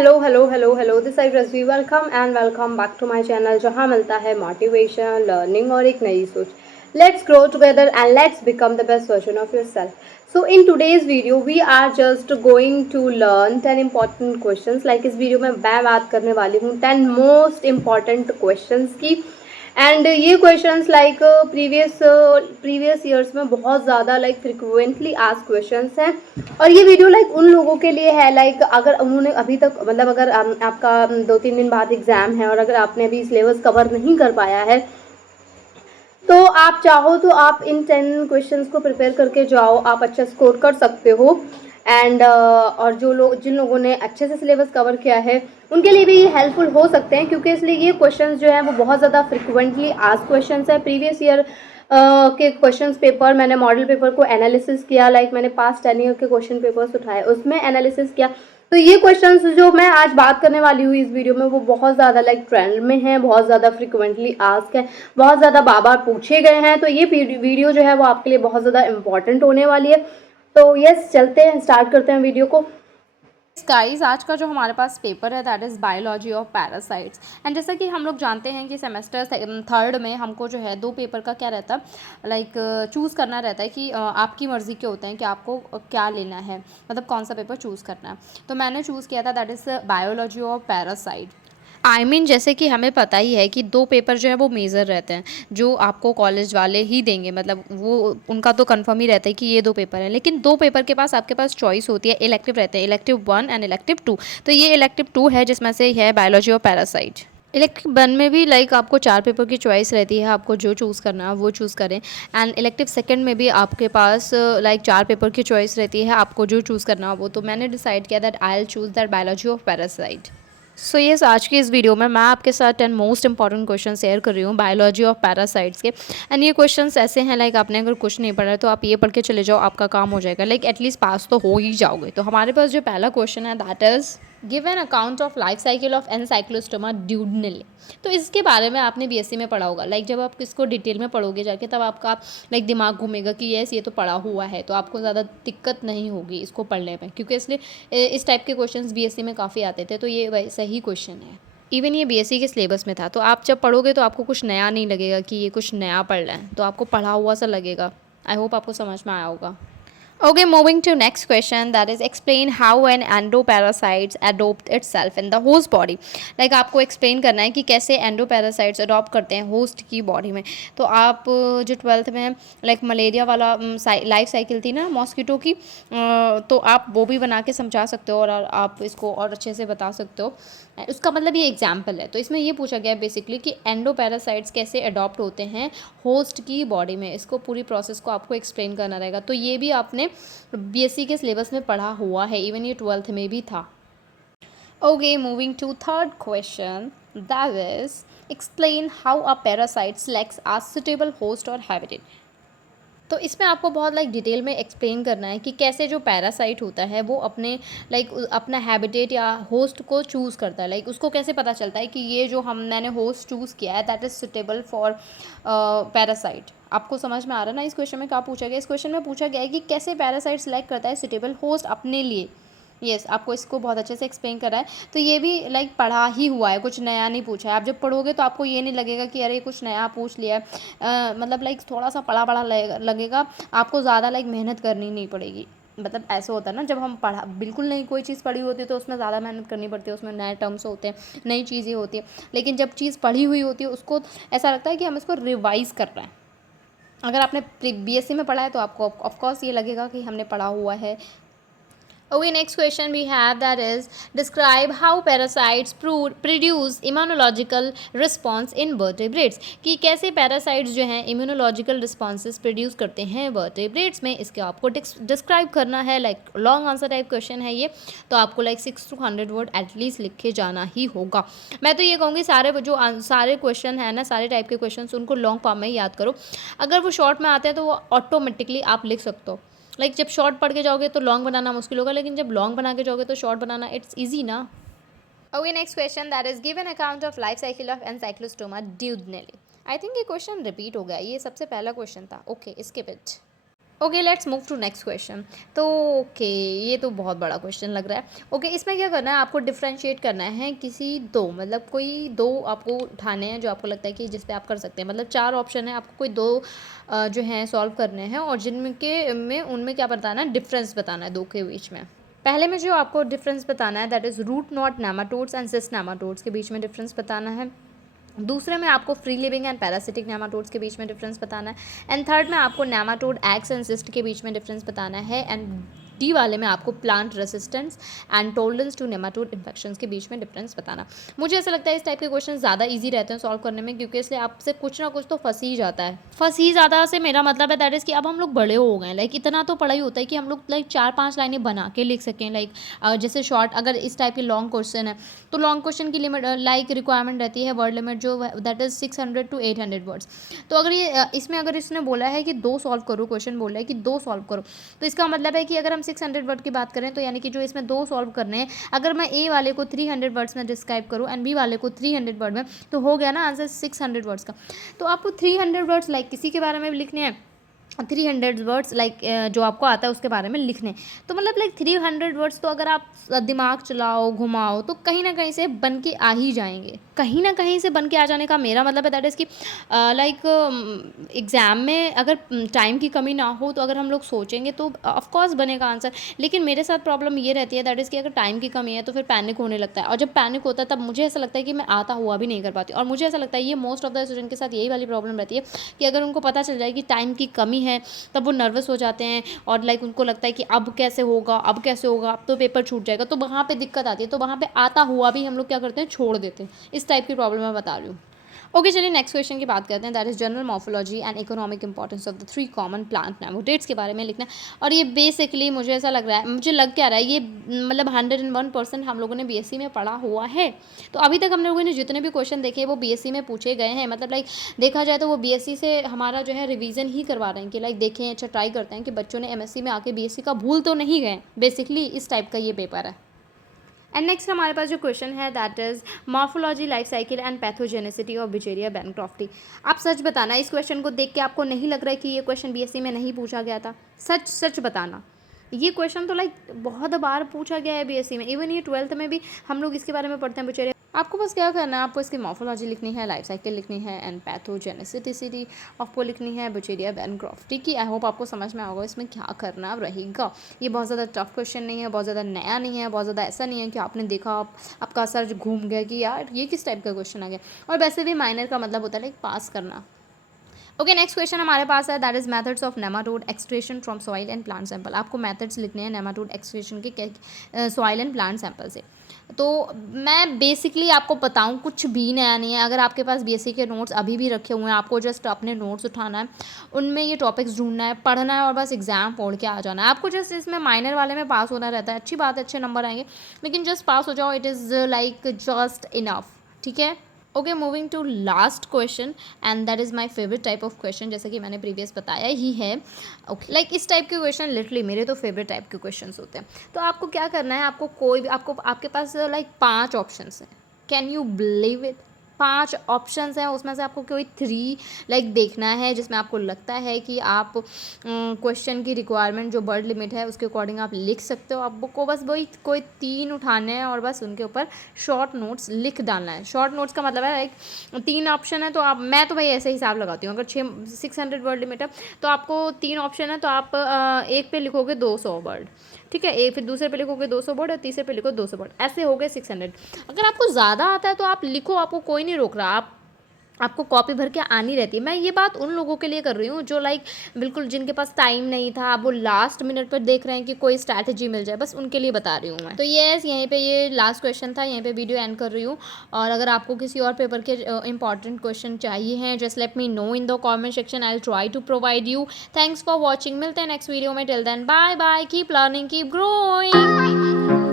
Hello this side Rajvi welcome back to my channel जहां मिलता है मोटिवेशन लर्निंग और एक नई सोच। Let's grow together and let's become the best version of yourself. So in today's video we are just going to learn 10 important questions. Like इस video में मैं बात करने वाली हूँ 10 मोस्ट इंपॉर्टेंट क्वेश्चंस की। एंड ये क्वेश्चंस लाइक प्रीवियस ईयर्स में बहुत ज़्यादा लाइक फ्रिक्वेंटली आस्क क्वेश्चंस हैं। और ये वीडियो लाइक उन लोगों के लिए है लाइक अगर उन्होंने अभी तक मतलब अगर आपका 2-3 दिन बाद एग्ज़ाम है और अगर आपने अभी सिलेबस कवर नहीं कर पाया है तो आप चाहो तो आप इन 10 क्वेश्चंस को प्रिपेयर करके जाओ, आप अच्छा स्कोर कर सकते हो। एंड और जिन लोगों ने अच्छे से सिलेबस कवर किया है उनके लिए भी ये हेल्पफुल हो सकते हैं, क्योंकि इसलिए ये क्वेश्चंस जो हैं वो बहुत ज़्यादा फ्रिक्वेंटली आस्क क्वेश्चंस है। प्रीवियस ईयर के क्वेश्चंस पेपर मैंने मॉडल पेपर को एनालिसिस किया, लाइक मैंने पास्ट 10 ईयर के क्वेश्चन पेपर्स उठाए उसमें एनालिसिस किया। तो ये क्वेश्चंस जो मैं आज बात करने वाली हूँ इस वीडियो में वो बहुत ज़्यादा लाइक ट्रेंड में हैं, बहुत ज़्यादा फ्रिक्वेंटली आस्क है, बहुत ज़्यादा बार बार पूछे गए हैं। तो ये वीडियो जो है वो आपके लिए बहुत ज़्यादा इंपॉर्टेंट होने वाली है। तो यस, चलते हैं, स्टार्ट करते हैं वीडियो को। गाइस, आज का जो हमारे पास पेपर है that is biology of parasites. And जैसा कि हम लोग जानते हैं कि सेमेस्टर थर्ड में हमको जो है 2 पेपर का क्या रहता है लाइक चूज़ करना रहता है कि आपकी मर्ज़ी के होते हैं कि आपको क्या लेना है, मतलब कौन सा पेपर चूज़ करना है। तो मैंने चूज़ किया था that is biology of parasite. जैसे कि हमें पता ही है कि 2 पेपर जो है वो मेजर रहते हैं, जो आपको कॉलेज वाले ही देंगे, मतलब वो उनका तो कंफर्म ही रहता है कि ये 2 पेपर हैं। लेकिन 2 पेपर के पास आपके पास चॉइस होती है, इलेक्टिव रहते हैं, इलेक्टिव 1 एंड इलेक्टिव 2। तो ये इलेक्टिव 2 है जिसमें से है बायोलॉजी और पैरासाइट। इलेक्टिव 1 में भी लाइक आपको 4 पेपर की चॉइस रहती है, आपको जो चूज़ करना है वो चूज़ करें। एंड इलेक्टिव सेकंड में भी आपके पास लाइक 4 पेपर की चॉइस रहती है, आपको जो चूज़ करना हो वो। तो मैंने डिसाइड किया that I will choose that biology of parasite. So yes, आज की इस वीडियो में मैं आपके साथ 10 मोस्ट इंपॉर्टेंट क्वेश्चन शेयर कर रही हूँ बायोलॉजी ऑफ पैरासाइट्स के। एंड ये क्वेश्चंस ऐसे हैं लाइक आपने अगर कुछ नहीं पढ़ा है तो आप ये पढ़ के चले जाओ, आपका काम हो जाएगा, लाइक एटलीस्ट पास तो हो ही जाओगे। तो हमारे पास जो पहला क्वेश्चन है that is give an account of life cycle of Ancylostoma duodenale. तो इसके बारे में आपने बीएससी में पढ़ा होगा। लाइक जब आप इसको डिटेल में पढ़ोगे जाके तब आपका लाइक दिमाग घूमेगा कि यस ये तो पढ़ा हुआ है, तो आपको ज़्यादा दिक्कत नहीं होगी इसको पढ़ने में, क्योंकि इसलिए इस टाइप के क्वेश्चंस बीएससी में काफ़ी आते थे। तो ये वैसा ही क्वेश्चन है, इवन ये बीएससी के सिलेबस में था। तो आप जब पढ़ोगे तो आपको कुछ नया नहीं लगेगा कि ये कुछ नया पढ़ रहे हैं, तो आपको पढ़ा हुआ सा लगेगा। आई होप आपको समझ में आया होगा। Okay, moving to next question, that is explain how an endoparasites adopt itself in the host body. Like आपको explain करना है कि कैसे endoparasites adopt करते हैं host की body में। तो आप जो 12th में like मलेरिया वाला लाइफ साइकिल थी ना मॉस्किटो की, तो आप वो भी बना के समझा सकते हो और आप इसको और अच्छे से बता सकते हो। उसका मतलब ये एग्जाम्पल है। तो इसमें ये पूछा गया है बेसिकली कि एंडोपैरासाइट्स कैसे अडॉप्ट होते हैं होस्ट की बॉडी में। इसको पूरी प्रोसेस को आपको एक्सप्लेन करना रहेगा। तो ये भी आपने बीएससी के सिलेबस में पढ़ा हुआ है, इवन ये 12th में भी था। Okay, moving to third question, that is explain how a parasite selects a suitable host or habitat. तो इसमें आपको बहुत लाइक डिटेल में एक्सप्लेन करना है कि कैसे जो पैरासाइट होता है वो अपने लाइक अपना हैबिटेट या होस्ट को चूज़ करता है। लाइक उसको कैसे पता चलता है कि ये जो मैंने होस्ट चूज़ किया है that is suitable for parasite. आपको समझ में आ रहा है ना इस क्वेश्चन में क्या पूछा गया? इस क्वेश्चन में पूछा गया है कि कैसे पैरासाइट सेलेक्ट करता है सुटेबल होस्ट अपने लिए। यस, आपको इसको बहुत अच्छे से एक्सप्लेन करा है। तो ये भी लाइक पढ़ा ही हुआ है, कुछ नया नहीं पूछा है। आप जब पढ़ोगे तो आपको ये नहीं लगेगा कि अरे कुछ नया पूछ लिया है। मतलब लाइक थोड़ा सा पढ़ा पढ़ा लगेगा, आपको ज़्यादा लाइक मेहनत करनी नहीं पड़ेगी। मतलब ऐसा होता है ना, जब हम पढ़ा बिल्कुल नहीं कोई चीज़ पढ़ी होती है तो उसमें ज़्यादा मेहनत करनी पड़ती है, उसमें नए टर्म्स होते हैं, नई चीज़ें होती है। लेकिन जब चीज़ पढ़ी हुई होती है उसको ऐसा लगता है कि हम इसको रिवाइज़ कर रहे हैं। अगर आपने बीएससी में पढ़ा है तो आपको ऑफकोर्स ये लगेगा कि हमने पढ़ा हुआ है। Okay, next question we have that is describe how parasites produce immunological response in vertebrates। कि कैसे parasites जो हैं immunological responses produce करते हैं vertebrates में, इसके आपको डिस्क्राइब करना है। Like long answer type question है ये, तो आपको लाइक 6 to 100 वर्ड एटलीस्ट लिख के जाना ही होगा। मैं तो ये कहूँगी सारे क्वेश्चन है ना, सारे टाइप के क्वेश्चन उनको लॉन्ग फॉर्म में ही याद करो। अगर वो शॉर्ट में आते हैं तो वो ऑटोमेटिकली आप लिख सकते हो। लाइक जब शॉर्ट पढ़ के जाओगे तो लॉन्ग बनाना मुश्किल होगा, लेकिन जब लॉन्ग बना के जाओगे तो शॉर्ट बनाना इट्स ईजी ना। Okay, next question that is give an account of life cycle of Ancylostoma duodenale. I think ये क्वेश्चन रिपीट हो गया, ये सबसे पहला क्वेश्चन था। Okay, skip it. Okay, let's move to next question. तो ओके, ये तो बहुत बड़ा क्वेश्चन लग रहा है। ओके, इसमें क्या करना है, आपको डिफरेंशिएट करना है किसी दो, मतलब कोई दो आपको उठाने हैं जो आपको लगता है कि जिस पे आप कर सकते हैं। मतलब 4 ऑप्शन है, आपको कोई दो जो हैं सॉल्व करने हैं, और जिनके में उनमें क्या बताना है, डिफरेंस बताना है दो के बीच में। पहले में जो आपको डिफरेंस बताना है that is root knot nematodes and cyst nematodes के बीच में डिफरेंस बताना है। दूसरे में आपको free living and parasitic nematodes के बीच में डिफरेंस बताना है। एंड थर्ड में आपको नेमाटोड एग्स एंड सिस्ट के बीच में डिफरेंस बताना है। एंड डी वाले में आपको plant resistance and tolerance to nematode infections के बीच में डिफरेंस बताना। मुझे ऐसा लगता है इस टाइप के क्वेश्चन ज़्यादा इजी रहते हैं सॉल्व करने में, क्योंकि इसलिए आपसे कुछ ना कुछ तो फंस ही जाता है। फंस ही ज़्यादा से मेरा मतलब है दैट इज़ कि अब हम लोग बड़े हो गए, लाइक इतना तो पढ़ाई होता है कि हम लोग लाइक 4-5 लाइनें बना के लिख सकें। लाइक जैसे शॉर्ट, अगर इस टाइप के लॉन्ग क्वेश्चन है तो लॉन्ग क्वेश्चन की लिमिट लाइक रिक्वायरमेंट रहती है वर्ड लिमिट जो दैट इज़ 600 to 800 वर्ड्स। तो अगर ये इसमें अगर इसने बोला है कि 2 सॉल्व करो, क्वेश्चन बोला है कि 2 सॉल्व करो, तो इसका मतलब है कि अगर हम 600 वर्ड की बात करें तो यानी कि जो इसमें 2 सॉल्व करने हैं, अगर मैं ए वाले को 300 वर्ड्स में डिस्क्राइब करूँ एंड बी वाले को 300 वर्ड में, तो हो गया ना आंसर 600 वर्ड्स का। तो आपको 300 वर्ड्स लाइक किसी के बारे में भी लिखने हैं, 300 वर्ड्स लाइक जो आपको आता है उसके बारे में लिखने। तो मतलब लाइक 300 वर्ड्स तो अगर आप दिमाग चलाओ, घुमाओ, तो कहीं ना कहीं से बन के आ ही जाएंगे। कहीं ना कहीं से बन के आ जाने का मेरा मतलब है दैट इज़ कि लाइक एग्ज़ाम में अगर टाइम की कमी ना हो तो अगर हम लोग सोचेंगे तो ऑफकोर्स बनेगा आंसर। लेकिन मेरे साथ प्रॉब्लम ये रहती है दैट इज़ कि अगर टाइम की कमी है तो फिर पैनिक होने लगता है, और जब पैनिक होता है तब मुझे ऐसा लगता है कि मैं आता हुआ भी नहीं कर पाती। और मुझे ऐसा लगता है ये मोस्ट ऑफ द स्टूडेंट के साथ यही वाली प्रॉब्लम रहती है कि अगर उनको पता चल जाए कि टाइम की कमी है तब वो नर्वस हो जाते हैं, और लाइक उनको लगता है कि अब कैसे होगा, अब कैसे होगा, अब तो पेपर छूट जाएगा। तो वहाँ पे दिक्कत आती है, तो वहाँ पे आता हुआ भी हम लोग क्या करते हैं, छोड़ देते हैं। इस टाइप की प्रॉब्लम मैं बता रही हूँ। ओके, चलिए नेक्स्ट क्वेश्चन की बात करते हैं that is general morphology and economic importance of the 3 common plant nematodes के बारे में लिखना है। और ये बेसिकली मुझे ऐसा लग रहा है, मुझे लग क्या रहा है, ये मतलब 101% हम लोगों ने बीएससी में पढ़ा हुआ है। तो अभी तक हम लोगों ने जितने भी क्वेश्चन देखे वो बीएससी में पूछे गए हैं। मतलब लाइक देखा जाए तो वो बीएससी से हमारा जो है रिवीजन ही करवा रहे हैं कि लाइक देखें, अच्छा ट्राई करते हैं कि बच्चों ने एमएससी में आके बीएससी का भूल तो नहीं गए। बेसिकली इस टाइप का ये पेपर है। एंड नेक्स्ट हमारे पास जो क्वेश्चन है that is morphology, life cycle and pathogenicity of Wuchereria bancrofti. आप सच बताना, इस क्वेश्चन को देख के आपको नहीं लग रहा है कि ये क्वेश्चन बीएससी में नहीं पूछा गया था? सच सच बताना। ये क्वेश्चन तो लाइक बहुत बार पूछा गया है बीएससी में, इवन ये 12th में भी हम लोग इसके बारे में पढ़ते हैं बिचेरिया। आपको बस क्या करना है, आपको इसकी मॉर्फोलॉजी लिखनी है, लाइफ साइकिल लिखनी है, एंड पैथोजेनेसिटी ऑफ को लिखनी है बिचेरिया बैनक्रॉफ्टी की। आई होप आपको समझ में होगा इसमें क्या करना रहेगा। ये बहुत ज़्यादा टफ क्वेश्चन नहीं है, बहुत ज़्यादा नया नहीं है, बहुत ज़्यादा ऐसा नहीं है कि आपने देखा आपका सर घूम गया कि यार ये किस टाइप का क्वेश्चन आ गया। और वैसे भी माइनर का मतलब होता है लाइक पास करना। ओके, नेक्स्ट क्वेश्चन हमारे पास है that is methods of nematode extraction from soil and plant sample. आपको मेथड्स लिखने हैं नेमाटोड एक्सट्रेशन के सॉइल एंड प्लांट सैंपल से। तो मैं बेसिकली आपको बताऊं, कुछ भी नया नहीं है। अगर आपके पास बीएससी के नोट्स अभी भी रखे हुए हैं, आपको जस्ट अपने नोट्स उठाना है, उनमें ये टॉपिक्स ढूंढना है, पढ़ना है, और बस एग्जाम पढ़ के आ जाना है। आपको जस्ट इसमें माइनर वाले में पास होना रहता है, अच्छी बात है, अच्छे नंबर आएंगे, लेकिन जस्ट पास हो जाओ, it is like just enough. ठीक है। Okay, moving to last question and that is my favourite type of question, जैसे कि मैंने प्रीवियस बताया ही है। ओके, लाइक इस टाइप के क्वेश्चन लिटरली मेरे तो फेवरेट टाइप के क्वेश्चंस होते हैं। तो आपको क्या करना है, आपको कोई भी, आपको आपके पास लाइक 5 ऑप्शंस हैं। Can you believe it? 5 options हैं, उसमें से आपको कोई 3 लाइक देखना है जिसमें आपको लगता है कि आप क्वेश्चन की रिक्वायरमेंट जो वर्ड लिमिट है उसके अकॉर्डिंग आप लिख सकते हो। आपको बस वही कोई 3 उठाने हैं और बस उनके ऊपर शॉर्ट नोट्स लिख डालना है। शॉर्ट नोट्स का मतलब है लाइक 3 ऑप्शन है तो आप, मैं तो भाई ऐसे हिसाब लगाती हूँ, अगर 600 वर्ड लिमिट है तो आपको 3 ऑप्शन है तो आप एक पे लिखोगे 200 वर्ड, ठीक है, फिर दूसरे पे लिखोगे 200 वर्ड और तीसरे पे लिखो 200 वर्ड, ऐसे हो गए 600। अगर आपको ज़्यादा आता है तो आप लिखो, आपको कोई नहीं रोक रहा, आपको कॉपी भर के आनी रहती है। मैं ये बात उन लोगों के लिए कर रही हूँ जो लाइक बिल्कुल जिनके पास टाइम नहीं था, वो लास्ट मिनट पर देख रहे हैं कि कोई स्ट्रैटेजी मिल जाए, बस उनके लिए बता रही हूँ मैं। तो यहीं पे ये लास्ट क्वेश्चन था, यहीं पे वीडियो एंड कर रही हूँ। और अगर आपको किसी और पेपर के इंपॉर्टेंट क्वेश्चन चाहिए हैं, just let me know in the comment section, I will try to provide you. Thanks for watching, मिलते हैं नेक्स्ट वीडियो में। Till then bye bye, keep learning, keep growing.